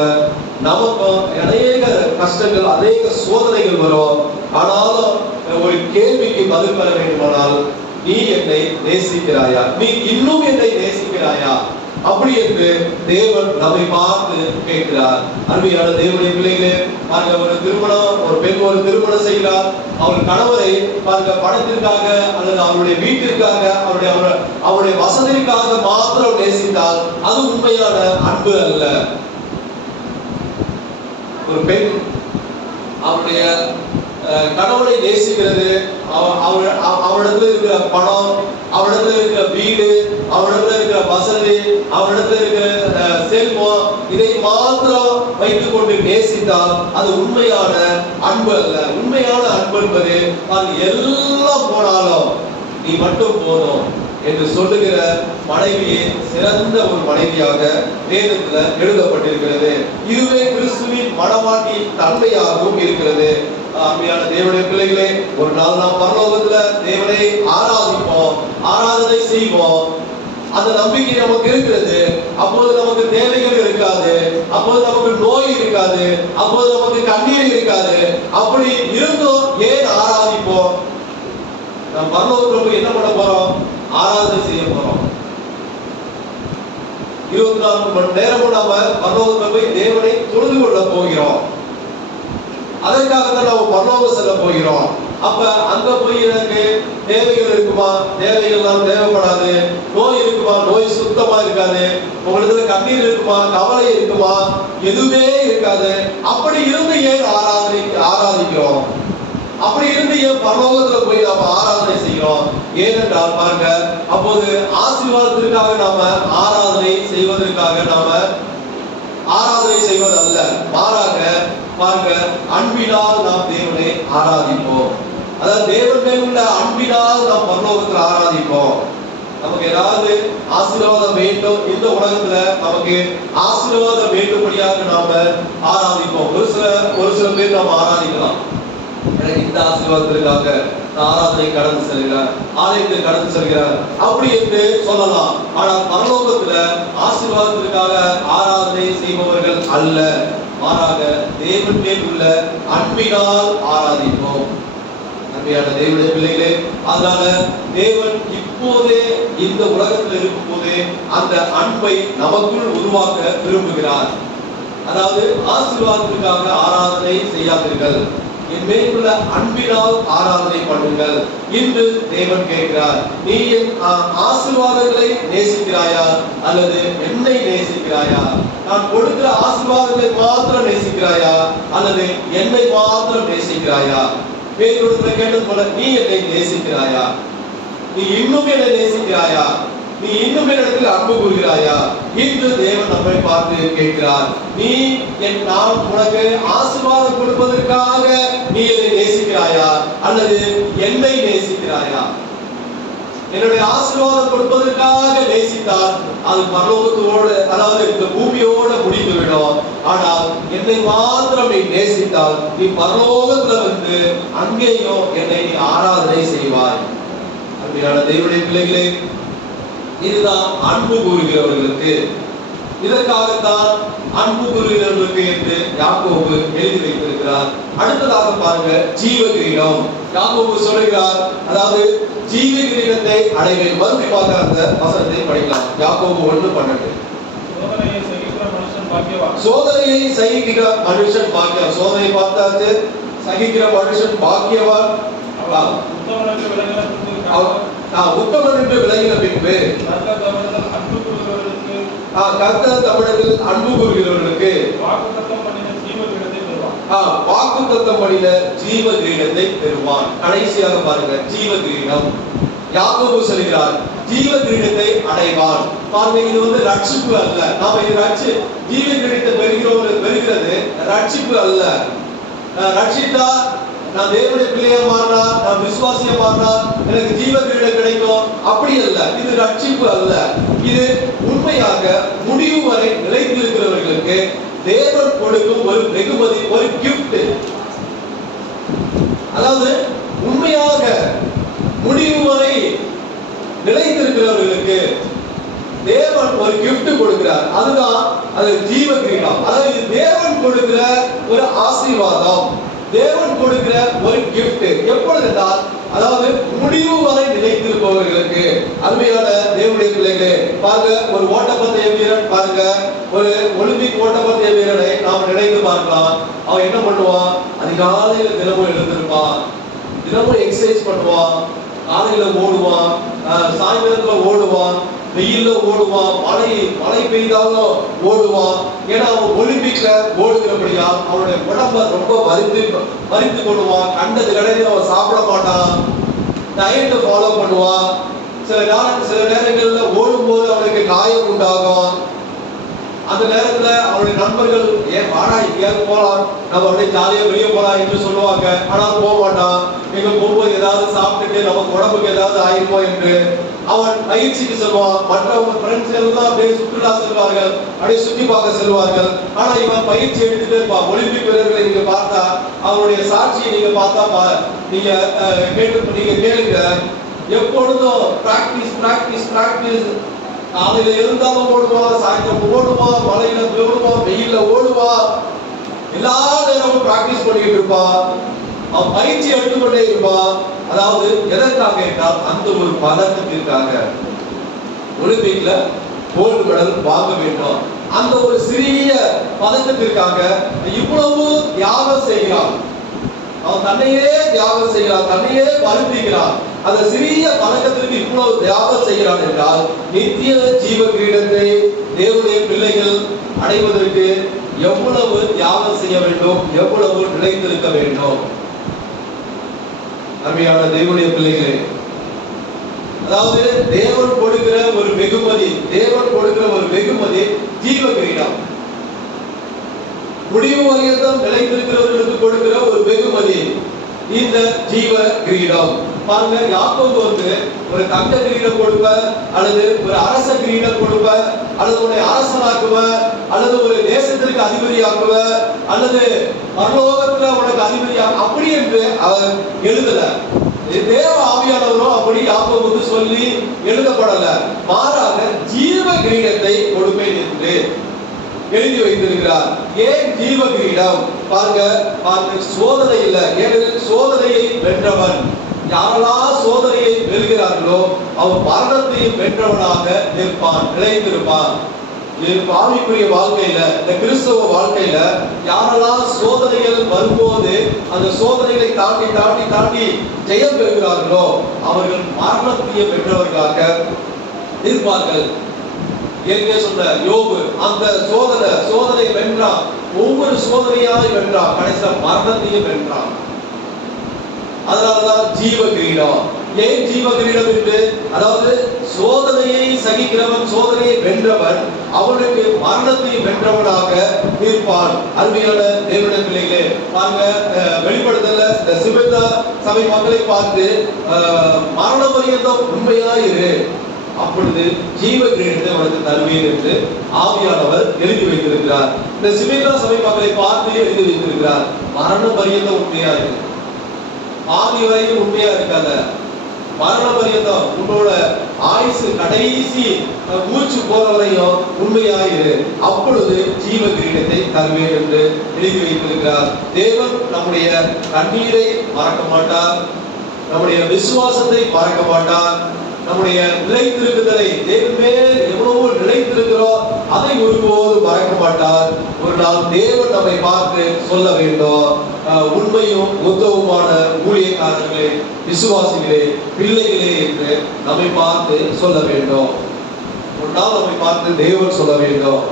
நமக்கும் அநேக கஷ்டங்கள், அநேக சோதனைகள் வரும். ஆனாலும் ஒரு கேள்விக்கு பதில் பெற வேண்டுமானால், நீ என்னை நேசிக்கிறாயா? நீ இன்னும் என்னை நேசிக்கிறாயா? அப்படி என்று தேவன் நம்மை பார்த்து கேட்கிறார். அருமையான தேவனுடைய பிள்ளைகளே, பாருங்க, ஒரு பெண் ஒரு திருமணம் செய்கிறார். அவர் கணவரை பாருங்க, பணத்திற்காக அல்லது அவருடைய வீட்டிற்காக அவருடைய வசதிக்காக மாத்திரம் நேசித்தால் அது உண்மையான அன்பு அல்ல. ஒரு பெண் அவருடைய கணவனை நேசிக்கிறது, அவரிடத்துல இருக்கிற பணம், அவரிடத்துல இருக்கிற வீடு, அவரிடத்துல இருக்கிற வசதி, அவரிடத்துல இருக்கிற செல்வம், இதை மாத்திரம் வைத்துக் கொண்டு நேசித்தால் அது உண்மையான அன்பு அல்ல. உண்மையான அன்பு என்பது எல்லாம் போனாலும் நீ மட்டும் போதும் என்று சொல்லுகிற மனைவியே சிறந்த ஒரு மனைவியாக வேதத்துல எழுதப்பட்டிருக்கிறது. இதுவே கிறிஸ்துவின் மணவாட்டியின் தன்மையாகவும் இருக்கிறது. அருமையான தேவனுடைய பிள்ளைகளே, ஒரு நாள் நாம் பரலோகத்துல தேவனை ஆராதிப்போம், ஆராதனை செய்வோம். அந்த நம்பிக்கை நமக்கு இருக்கிறது. அப்போது நமக்கு தேவைகள் இருக்காது, அப்போது நமக்கு நோய் இருக்காது, அப்போது நமக்கு கண்ணீர் இருக்காது. அப்படி இருந்தும் ஏன் ஆராதிப்போம்? நாம் பரலோகத்துல போய் என்ன பண்ண போறோம்? ஆராதனை செய்ய போறோம். 24 மணி நேரமும் நாம பரலோகத்துல போய் தேவனை தொழுது கொள்ள போகிறோம். அதற்காகத்தான் நம்ம பரலோகம் செல்ல போகிறோம். அப்ப அங்க போய் எனக்கு தேவைகள் இருக்குமா? தேவைகள் தான் தேவைப்படாது. நோய் இருக்குமா? நோய் சுத்தமா இருக்காது. உங்களுக்கு கண்ணீர் இருக்குமா? கவலை இருக்குமா? எதுவுமே இருக்காது. அப்படி இருந்து ஏன் ஆராதிக்கிறோம்? அப்படி இருந்து ஏன் பரலோகத்துல போய் நாம ஆராதனை செய்கிறோம்? ஏனென்றால் பாருங்க, அப்போது ஆசீர்வாதத்திற்காக நாம ஆராதனை செய்வதற்காக நாம ஆராதனை செய்வது அல்ல, மாறாக பாருங்க, அன்பினால் நாம் தேவனை ஆராதிப்போம். அதாவது தேவன் மேல் உள்ள அன்பினால் நாம் பரலோகத்தில் ஆராதிப்போம். நமக்கு ஏதாவது ஆசீர்வாதம் வேண்டும், இந்த உலகத்துல நமக்கு ஆசீர்வாதம் வேண்டும்படியாக நாம ஆராதிப்போம். ஒரு சில பேர் நாம ஆராதிக்கலாம், எனக்கு இந்த ஆசீர்வாதத்திற்காக ஆராதனை கடந்து செல்கிறார், ஆலயத்தை கடந்து செல்கிறார் அப்படி என்று சொல்லலாம். ஆனால் பரலோகத்துல ஆசீர்வாதத்திற்காக ஆராதனை செய்பவர்கள் அல்ல, மாறாக தேவன் மேல் உள்ள அன்பினால் ஆராதிப்போம். அன்பியான தேவனுடைய பிள்ளைகளே, அதனால தேவன் இப்போதே இந்த உலகத்தில் இருக்கும் போதே அந்த அன்பை நமக்குள் உருவாக்க விரும்புகிறார். அதாவது ஆசீர்வாதத்திற்காக ஆராதனை செய்யாதீர்கள், என் மேலுள்ள அன்பினால் ஆராதனை பண்ணுங்கள் என்று தேவன் கேட்கிறார். நீ என் ஆசீர்வாதங்களை நேசிக்கிறாயா அல்லது என்னை நேசிக்கிறாயா? நான் கொடுக்கிற ஆசீர்வாதங்களை மாத்திரம் நேசிக்கிறாயா அல்லது என்னை மாத்திரம் நேசிக்கிறாயா? பேதுருவிடத்தில் கேட்டது போல, நீ என்னை நேசிக்கிறாயா? நீ இன்னும் என்னை நேசிக்கிறாயா? நீ இன்னும் என்னிடத்தில் அன்பு கூறுகிறாயா என்று தேவன் நம்மை பார்த்து கேட்கிறார். நான் உனக்கு ஆசீர்வாதம் கொடுப்பதற்காக நீ என்னை நேசிக்கிறாயா அல்லது என்னை நேசிக்கிறாயா? என்னுடைய ஆசீர்வாதம் கொடுப்பதற்காக நேசித்தால் அது பரலோகத்தோடு, அதாவது இந்த பூமியோட முடிந்துவிடும். ஆனால் என்னை மாத்திரம் நீ நேசித்தால் நீ பரலோகத்துல வந்து அங்கேயும் என்னை நீ ஆராதனை செய்வாய். அன்பான தேவனுடைய பிள்ளைகளே, இதுதான் அன்பு கூறுகிறவர்களுக்கு. இதற்காகத்தான் அன்பு கூறுகிறவர்களுக்கு என்று யாக்கோபு எழுதி வைத்திருக்கிறார். அடுத்ததாக பாருங்க, ஜீவ கிரீடம். யாக்கோபு சொல்லுகிறார், அதாவது ஜீவ கிரீடத்தை அடைவேன். மறுபடி பார்க்க அந்த வசனத்தை படிக்கலாம். யாக்கோபு 1:12. சோதனையை சகிக்கிற மனுஷன் பாக்கியவான். சோதனை பார்த்தாச்சு, சகிக்கிற மனுஷன் பாக்கியவான். உத்தமன் என்று விளங்கின பின்பு கர்த்தர் தமிழர்கள் அன்பு கூறுகிறவர்களுக்கு வாக்குத்தத்தம் பண்ணின ஜீவ கிரீடத்தை பெறுவான். கடைசியாக பாருங்க, ஜீவ கிரீடம். யாக்கோபு சொல்கிறார், ஜீவ கிரீடத்தை அடைவான். பாருங்க, இது ரட்சிப்பு அல்ல. நாம இது ஜீவ கிரீடத்தை பெறுகிறது ரட்சிப்பு அல்ல. ரட்சித்தா நான் தேவனுடைய பிள்ளையா மாறினா, நான் விசுவாசியா மாறினா எனக்கு ஜீவ கிரீடம் கிடைக்கும், அப்படி அல்ல. இது ரட்சிப்பு அல்ல. இது உண்மையாக முடிவு வரை நிலைத்திருக்கிறவர்களுக்கு தேவன் கொடுக்கும் ஒரு வெகுமதி, ஒரு கிஃப்ட். அதாவது உண்மையாக முடிவு வரை நிலைத்திருக்கிறவர்களுக்கு தேவன் ஒரு கிஃப்ட் கொடுக்கிறார். அதுதான் அது ஜீவ கிரீடம். அதாவது தேவன் கொடுக்கிற ஒரு ஆசீர்வாதம், தேவன் கொடுக்கிற ஒரு கிஃப்ட். எப்பொழுது என்றால், அதாவது முடிவு வரை நிலைத்திருப்பவர்களுக்கு. அருமையான தேவனுடைய பிள்ளைகளே, பாருங்க, ஒரு ஓட்டப்பந்தய வீரன், பாருங்க, ஒரு ஒலிம்பிக் ஓட்டப்பந்தய வீரனை நாம் நினைத்து பார்க்கலாம். அவன் என்ன பண்ணுவான்? அதிகாலையில தினமும் எழுந்திருப்பான், தினமும் எக்ஸசைஸ் பண்ணுவான், காலையில ஓடுவான், சாயந்தரத்துல ஓடுவான், வெயில்ல ஓடுவான், மழை பெய்தாலும் ஓடுவான். ஏன்னா அவன் ஒலிம்பிக்ல ஓடுகிறபடியா அவனுடைய உடம்ப ரொம்ப வரித்து கொள்வான். கண்டது கிடையாது அவன் சாப்பிட மாட்டான், டயட்டை ஃபாலோ பண்ணுவான். சில நேரங்கள்ல ஓடும்போது அவனுக்கு காயம் உண்டாகும். அந்த நேரத்துல அவனுடைய நண்பர்கள், ஏன் வாடா எங்கேயாவது போலாம், நம்ம அப்படியே ஜாலியா வெளியே போலாம் என்று சொல்லுவாங்க. ஆனால் போக மாட்டான். எங்க போகும்போது ஏதாவது சாப்பிட்டுட்டு நமக்கு உடம்புக்கு ஏதாவது ஆயிருமோ என்று அவன் பயிற்சிக்கு செல்வான். மற்றவங்க ஃப்ரெண்ட்ஸ் எல்லாம் அப்படியே சுற்றுலா செல்வார்கள், அப்படியே சுற்றி பார்க்க செல்வார்கள். ஆனா இவன் பயிற்சி எடுத்துட்டு இருப்பான். ஒலிம்பிக் வீரர்களை நீங்க பார்த்தா, அவருடைய சாட்சியை நீங்க பார்த்தா நீங்க கேளுங்க. எப்பொழுதும் பிராக்டிஸ் பிராக்டிஸ் பிராக்டிஸ். காலையில இருந்தாலும் ஓடுவான், சாயந்தரம் ஓடுவான், மழையில ஓடுவான், வெயில்ல ஓடுவான், எல்லா நேரமும் பிராக்டிஸ் பண்ணிட்டு இருப்பான். அவன் பயிற்சி எடுத்துக்கொண்டே இருப்பான். அதாவது எதற்காக என்றால் அந்த ஒரு பதக்கத்திற்காக, ஒலிம்பிக்ல கோல்டு மெடல் வாங்க வேண்டும். அந்த ஒரு சிறிய பதக்கத்திற்காக இவ்வளவு தியாகம் செய்கிறான். அவன் தன்னையே தியாகம் செய்கிறான், தன்னையே வருத்திக்கிறான். அந்த சிறிய பதக்கத்திற்கு இவ்வளவு தியாகம் செய்கிறான் என்றால், நித்திய ஜீவ கிரீடத்தை தேவனுடைய பிள்ளைகள் அடைவதற்கு எவ்வளவு தியாகம் செய்ய வேண்டும், எவ்வளவு நிலைத்திருக்க வேண்டும். அருமையான தேவனுடைய பிள்ளைகளே, அதாவது தேவன் கொடுக்கிற ஒரு வெகுமதி, தேவன் கொடுக்கிற ஒரு வெகுமதி ஜீவ கிரீடம். முடிவு வரையத்தான் நிலைத்திருக்கிறவர்களுக்கு கொடுக்கிற ஒரு வெகுமதி இந்த ஜீவ கிரீடம். பாருங்க, யாக்கோபு ஒரு தங்க கிரீடம் கொடுப்ப, அல்லது ஒரு அரச கிரீடம் கொடுப்ப, அல்லது உன்னை அரசனாக்குவ, அல்லது ஒரு தேசத்திற்கு அதிபதியாக்குவ, அல்லது பரலோகத்துல உனக்கு அதிபதியாக, அப்படி என்று அவர் எழுதல. தேவ ஆவியானவரும் அப்படி யாக்கோபுக்கு சொல்லி எழுதப்படல. மாறாக ஜீவ கிரீடத்தை கொடுப்பேன் என்று எழுதி வைத்திருக்கிறார். ஏன் ஜீவ கிரீடம்? பாருங்க, சோதனை இல்ல. ஏனெனில் சோதனையை வென்றவன், யாரெல்லாம் சோதனையை வெல்கிறார்களோ அவன் மரணத்தையும் வென்றவனாக நிற்பான், நிலைத்திருப்பான். ஆவிக்குரிய வாழ்க்கையில, இந்த கிறிஸ்தவ வாழ்க்கையில யாரெல்லாம் சோதனைகள் வரும்போது அந்த சோதனைகளை தாண்டி தாண்டி தாண்டி ஜெயம் பெறுகிறார்களோ அவர்கள் மரணத்தையும் வென்றவர்களாக இருப்பார்கள். ஏற்கனவே சொன்ன யோபு அந்த சோதனை வென்றான். ஒவ்வொரு சோதனையாய் வென்றான், கடைசியா மரணத்தையும் வென்றான். அதனாலதான் ஜீவ கிரீடம். ஏன் ஜீவ கிரீடம் என்று? அதாவது சோதனையை சகிக்கிறவன், சோதனையை வென்றவன், அவனுக்கு மரணத்தை வென்றவனாக இருப்பான். அருமையான தேவனுடைய பிள்ளைகளே, பாருங்க, வெளிப்படுத்தல இந்த சிவந்தா சபை மக்களை பார்த்து மரண பரியந்தம் உண்மையாயிரு, அப்பொழுது ஜீவ கிரீடத்தை உனக்கு தருவேன் என்று ஆவியானவர் எழுதி வைத்திருக்கிறார். இந்த சிவந்தா சபை மக்களை பார்த்து எழுதி வைத்திருக்கிறார். மரண பரியந்தம் உண்மையா இருக்கு, ஆதி வரைக்கும் உண்மையா இருக்காத, மரண பரியந்தம் உன்னோட ஆயுசு கடைசி மூச்சு போற வரையும் உண்மையாயிரு, அப்பொழுது ஜீவ கிரீடத்தை தருவேன் என்று எழுதி வைத்திருக்கிறார். தேவன் நம்முடைய கண்ணீரை மறக்க மாட்டார், நம்முடைய விசுவாசத்தை மறக்க மாட்டார், நம்முடைய நிலைத்திருக்குதலை தேவன் மேல் எவ்வளவோ நிலைத்திருக்கிறோம் அதை ஒருபோது மறக்க மாட்டார். ஒரு நாள் தேவன் நம்மை பார்த்து சொல்ல வேண்டும், உண்மையும் உத்தவமான ஊழியக்காரர்களே, விசுவாசிகளே, பிள்ளைகளே என்று நம்மை பார்த்து சொல்ல வேண்டும். ஒரு நாள் நம்மை பார்த்து தேவன் சொல்ல வேண்டும்,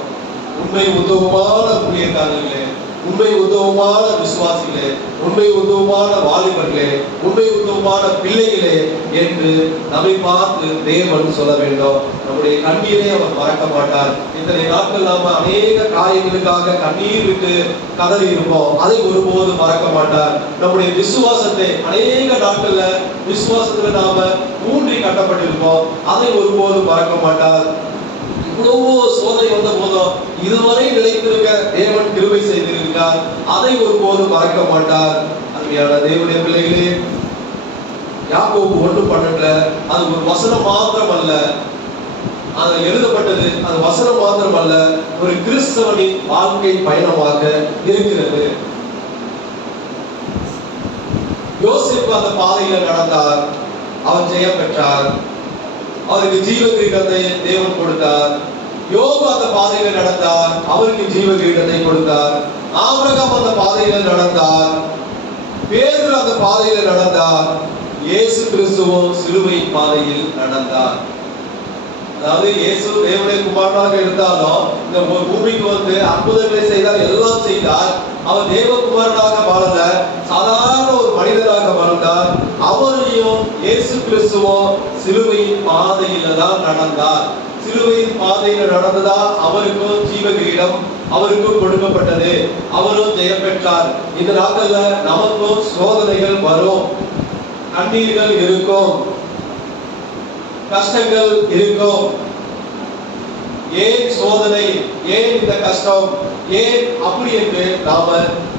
உண்மை உத்தவமான ஊழியக்காரர்களே, உண்மை உத்தவமான விசுவாசிகளே, உண்மை உத்தவமான வாலிபர்களே, உண்மை உத்தவமான பிள்ளைகளே என்று நம்மை பார்த்து தேவன் சொல்ல வேண்டும். நம்முடைய கண்ணீரை அவர் மறக்க மாட்டார். இத்தனை நாட்கள் நாம அநேக காரியங்களுக்காக கண்ணீர் விட்டு கதறி இருப்போம், அதை ஒருபோது மறக்க மாட்டார். நம்முடைய விசுவாசத்தை அநேக நாட்கள்ல விசுவாசத்துல நாம ஊன்றி கட்டப்பட்டிருப்போம், அதை ஒருபோது மறக்க மாட்டார். இவ்வளவோ சோதனை வந்த போதும் இதுவரை நிலைத்திருக்க தேவன் கிருபை செய்திருக்கிறார், அதை ஒருபோது மறக்க மாட்டார். அருமையான தேவனுடைய பிள்ளைகளே, யாக்கோபு 1:12 அது ஒரு வசனம் மாத்திரம் அல்ல, அது எழுதப்பட்டது, அது வசனம் மாத்திரம் அல்ல, ஒரு கிறிஸ்தவனின் வாழ்க்கை பயணமாக இருக்கிறது. யோசேப்பு அந்த பாதையில நடந்தார், அவர் ஜெயம் பெற்றார், அவருக்கு ஜீவ கிரீடத்தை தேவன் கொடுத்தார். யோபு அந்த பாதையில நடந்தார், அவருக்கு ஜீவ கிரீடத்தை கொடுத்தார். ஆபிரகாம் அந்த பாதையில நடந்தார், பேதுரு அந்த பாதையில நடந்தார், இயேசு கிறிஸ்துவும் சிலுவை பாதையில் நடந்தார். அதாவது இயேசு தேவனுடைய குமாரனாக இருந்தாலும் இந்த பூமிக்கு வந்து அற்புதங்களை செய்தார், எல்லாம் செய்தார். அவர் தேவகுமாரனாக வாழல, சாதாரண ஒரு மனிதராக வாழ்ந்தார். அவரையும் இயேசு கிறிஸ்துவும் சிலுவையின் பாதையில தான் நடந்தார். சிலுவையின் பாதையில நடந்ததா அவருக்கும் ஜீவ கிரீடம் அவருக்கும் கொடுக்கப்பட்டது, அவரும் ஜெயம் பெற்றார். இந்த நாட்கள்ல நமக்கும் சோதனைகள் வரும், கண்ணீர்கள் இருக்கும், கஷ்டங்கள் இருக்கும். ஏன் சோதனை, ஏன் இந்த கஷ்டம், ஏன் அப்படி என்று நாம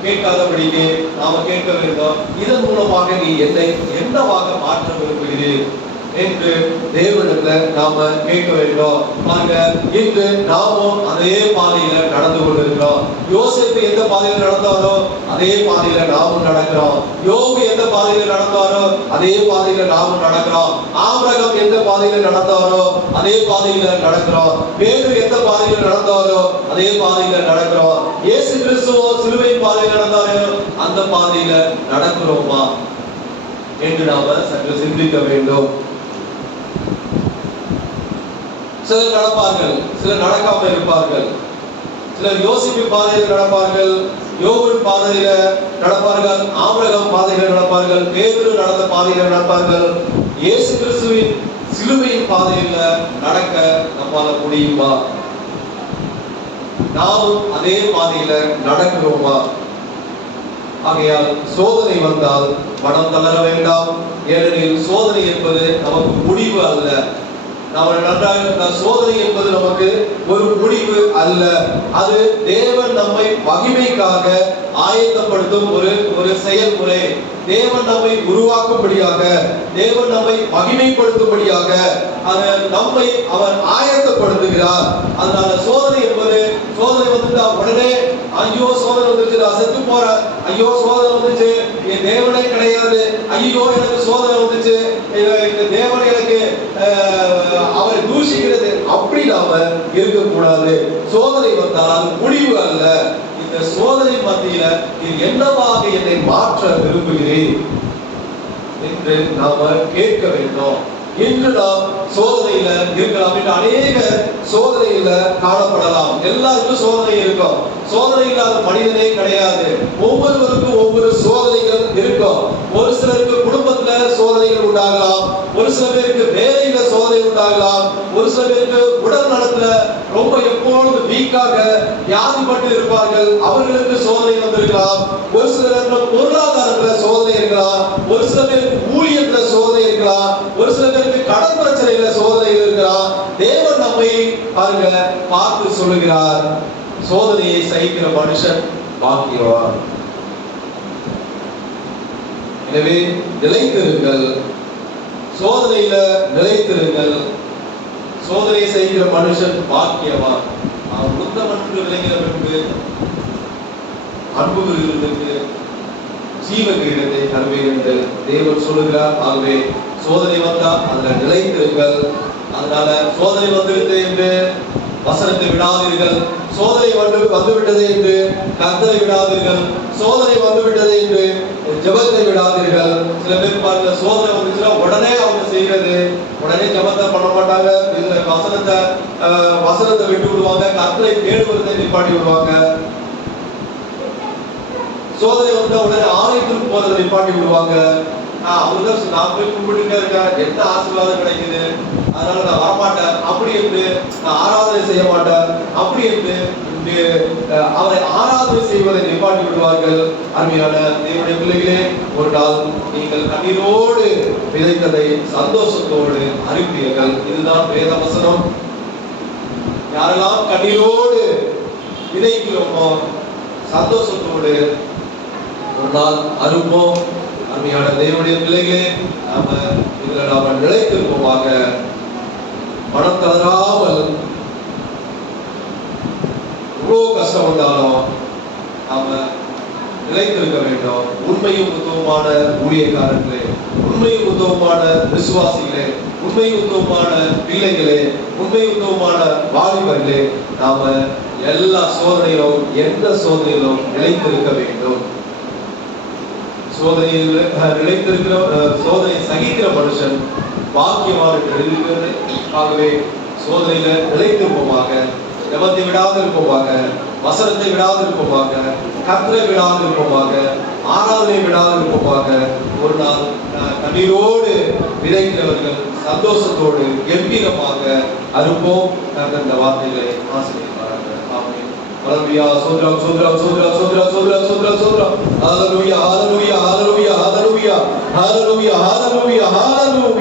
கேட்காதபடிக்கு நாம கேட்க வேண்டும். இதன் மூலமாக நீ என்னை என்னவாக மாற்ற விரும்புகிறீர் என்று தேவனிடத்துல நாம கேட்க வேண்டும். பாருங்க, இன்று நாமும் அதே பாதையில நடந்து கொண்டிருக்கிறோம். யோசேப்பு எந்த பாதையில நடந்தாரோ அதே பாதையில நாமும் நடக்கிறோம். யோபு எந்த பாதையில நடந்தாரோ அதே பாதையில நாமும் நடக்கிறோம். ஆபிரகாம் எந்த பாதையில நடந்தாரோ அதே பாதையில நடக்கிறோம். பேதுரு எந்த பாதையில நடந்தாரோ அதே பாதையில நடக்கிறோம். இயேசு கிறிஸ்துவோ சிலுவை பாதையில நடந்தாரோ அந்த பாதையில நடக்கிறோமா என்று நாம சற்று சிந்திக்க வேண்டும். சிலர் நடப்பார்கள், சிலர் நடக்காம இருப்பார்கள். சிலர் யோசிப்பு பாதையில் நடப்பார்கள், யோபு பாதையில நடப்பார்கள், ஆபிரகாம் பாதையில நடப்பார்கள், பேதுரு நடந்த பாதையில நடப்பார்கள். இயேசு கிறிஸ்துவின் சிலுவையின் பாதையில நடக்க நம்மால முடியுமா? நாமும் அதே பாதையில நடக்கிறோமா? ஆகையால் சோதனை வந்தால் மனம் தளர வேண்டாம். ஏனெனில் சோதனை என்பது நமக்கு முடிவு அல்ல. சோதனை என்பது நமக்கு ஒரு முடிவு அல்ல, அது தேவன் நம்மை மகிமைக்காக ஆயத்தப்படுத்தும் ஒரு செயல்முறை. தேவன் நம்மை உருவாக்கும்படியாக, தேவன் நம்மை மகிமைப்படுத்தும்படியாக நம்மை அவர் ஆயத்தப்படுத்துகிறார். அதனால சோதனை என்பது, சோதனை வந்துட்டா உடனே ஐயோ சோதனை வந்துச்சு, நான் செத்து போறேன், ஐயோ சோதனை வந்துச்சு, என் தேவனே கிடையாது, ஐயோ எனக்கு சோதனை வந்துச்சு, இந்த தேவன் எனக்கு அவரை தூஷிக்கிறது, அப்படி நாம இருக்கக்கூடாது. சோதனை வந்தால் அது முடிவு அல்ல. இந்த சோதனை மத்தியில நீ என்னவாக என்னை மாற்ற விரும்புகிறேன் என்று நாம கேட்க வேண்டும். இன்று நாம் சோதனையில இருக்கலாம், என்று அநேக சோதனையில காணப்படலாம். எல்லாருக்கும் சோதனை இருக்கும், சோதனை இல்லாத மனிதனே கிடையாது. ஒவ்வொருவருக்கும் ஒவ்வொரு சோதனைகள் இருக்கும். ஒரு சிலருக்கு குடும்பத்துல சோதனைகள் உண்டாகலாம், ஒரு சில பேருக்கு வேலையில சோதனை உண்டாகலாம், ஒரு சில பேருக்கு உடல் நலத்துல ரொம்ப எப்பொழுதும் வீக்காக வியாதிப்பட்டு இருப்பார்கள், அவர்களுக்கு சோதனை வந்திருக்கலாம். ஒரு சில பேருக்கு பொருளாதாரத்துல சோதனை இருக்கலாம், ஒரு சில பேருக்கு ஊழியத்துல சோதனை இருக்கலாம், ஒரு சில பேருக்கு கடன் பிரச்சனையில சோதனை இருக்கலாம். தேவன் நம்மை பாருங்க பார்த்து சொல்லுகிறார், சோதனையை சகிக்கிற மனுஷன் பாக்கியவான். எனவே நிலைத்திருங்கள். சோதனையில நிலைத்திருங்கள். சோதனை செய்கிற மனுஷன் பாக்கியவான். அவன் உத்தமன் என்று விளங்கின பின்பு அன்புகளுக்கு ஜீவ கிரீடத்தை தருவேன் என்று தேவன் சொல்லுகிறார். ஆகவே சோதனை வந்தா அதுல நிலைத்திருங்கள். அதனால சோதனை வந்துவிட்டது என்று வசனத்தை விடாதீர்கள். சோதனை வந்துவிட்டது என்று கர்த்தரை விடாதீர்கள். சோதனை வந்துவிட்டது என்று ஜெபத்தை விடாதீர்கள். சில பேர் பாருங்க, சோதனை வந்துச்சுன்னா உடனே அவங்க செய்யறது, உடனே ஜெபத்தை பண்ண மாட்டாங்க. இதுல வசனத்தை விட்டு விடுவாங்க. கர்த்தரை தேடுவதை நிப்பாட்டி விடுவாங்க. சோதனை வந்தா உடனே ஆலயத்துக்கு போறதை நிப்பாட்டி விடுவாங்க. அவர்தான் நான் போய் கும்பிட்டுட்டே இருக்கேன், என்ன ஆசீர்வாதம் கிடைக்குது, அதனால நான் வரமாட்டேன் அப்படி என்று, நான் ஆராதனை செய்ய மாட்டேன் அப்படி என்று அவரை ஆராதனை செய்வதை நிப்பாட்டி விடுவார்கள். அருமையான தேவனுடைய பிள்ளைகளே, ஒரு நாள் நீங்கள் கண்ணீரோடு விதைத்ததை சந்தோஷத்தோடு அறிவிப்பீர்கள். இதுதான் வேத வசனம். யாரெல்லாம் கண்ணீரோடு விதைக்கிறோமோ சந்தோஷத்தோடு ஒரு நாள் அறுப்போம். அருமையான தேவனுடைய பிள்ளைகளே, நாம நிலைத்திருப்போமாக. மனம் தளராமல் எவ்வளவு கஷ்டம் வந்தாலும் நாம நிலைத்திருக்க வேண்டும். உண்மையும் உத்தவமான ஊழியக்காரர்களே, உண்மையும் உத்தவமான விசுவாசிகளே, உண்மையும் உத்தவமான பிள்ளைகளே, உண்மையும் உத்தவமான வாலிபர்களே, நாம எல்லா சோதனையிலும் எந்த சோதனையிலும் நிலைத்திருக்க வேண்டும். சோதனையில் நிலைத்திருக்கிற, சோதனை சகிக்கிற மனுஷன் பாக்கியவான் என்று எழுதியிருக்கிறது. ஆகவே சோதனையில நிலைத்திருப்போமாக, ஜெபத்தை விடாது இருப்போமாக, வசனத்தை விடாது இருப்போமாக, கர்த்தரை விடாது இருப்போமாக, ஆராதனை விடாது இருப்போமாக. ஒரு நாள் கண்ணீரோடு விதைக்கிறவர்கள் சந்தோஷத்தோடு கம்பீரமாக அறுப்போம். கர்த்தர் இந்த வார்த்தைகளை ஆசீர்வதிப்பார்கள். ஆமென். ஹalleluya. சோத்ரம் சோத்ரம் சோத்ரம் சோத்ரம் சோத்ரம் சோத்ரம் சோத்ரம். ஹalleluya ஹalleluya ஹalleluya ஹalleluya ஹalleluya ஹalleluya ஹalleluya.